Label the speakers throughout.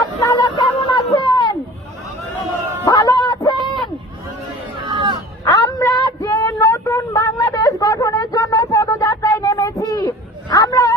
Speaker 1: আপনারা কেমন আছেন? ভালো আছেন? আমরা যে নতুন বাংলাদেশ গঠনের জন্য আমরা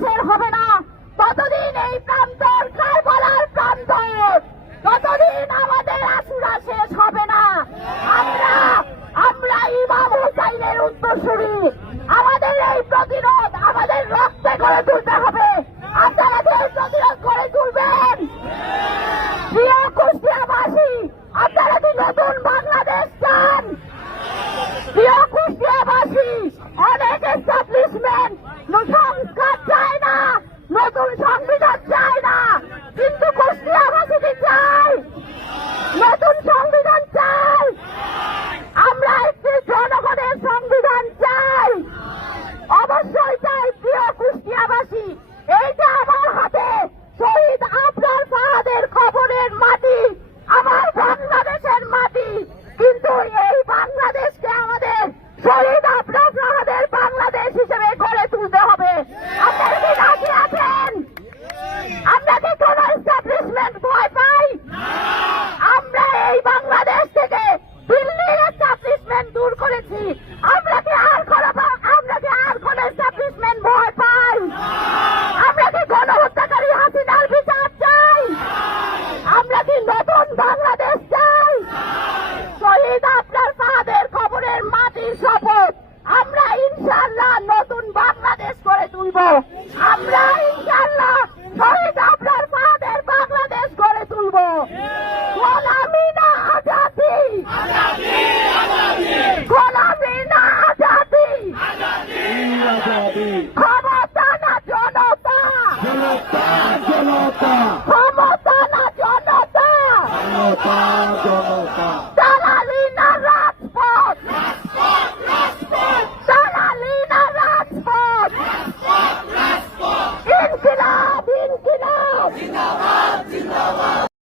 Speaker 1: ফের হবে না। ততদিন এই প্রান্তর কার বলার প্রান্তর। ততদিন আমাদের আসুরা শেষ হবে না। আমরা আমরা ইমাম হুসাইনের উত্তরসূরি। আমাদের এই প্রতিরোধ, আমাদের রক্তে করে তুলতে হবে। আমরা ইনশাল্লাহ আপনার মাদের বাংলাদেশ গড়ে তুলব। গোলামি না আজাদি। গোলামি না আজাদি। ক্ষমতা না জনতা।
Speaker 2: জনতা জনতা।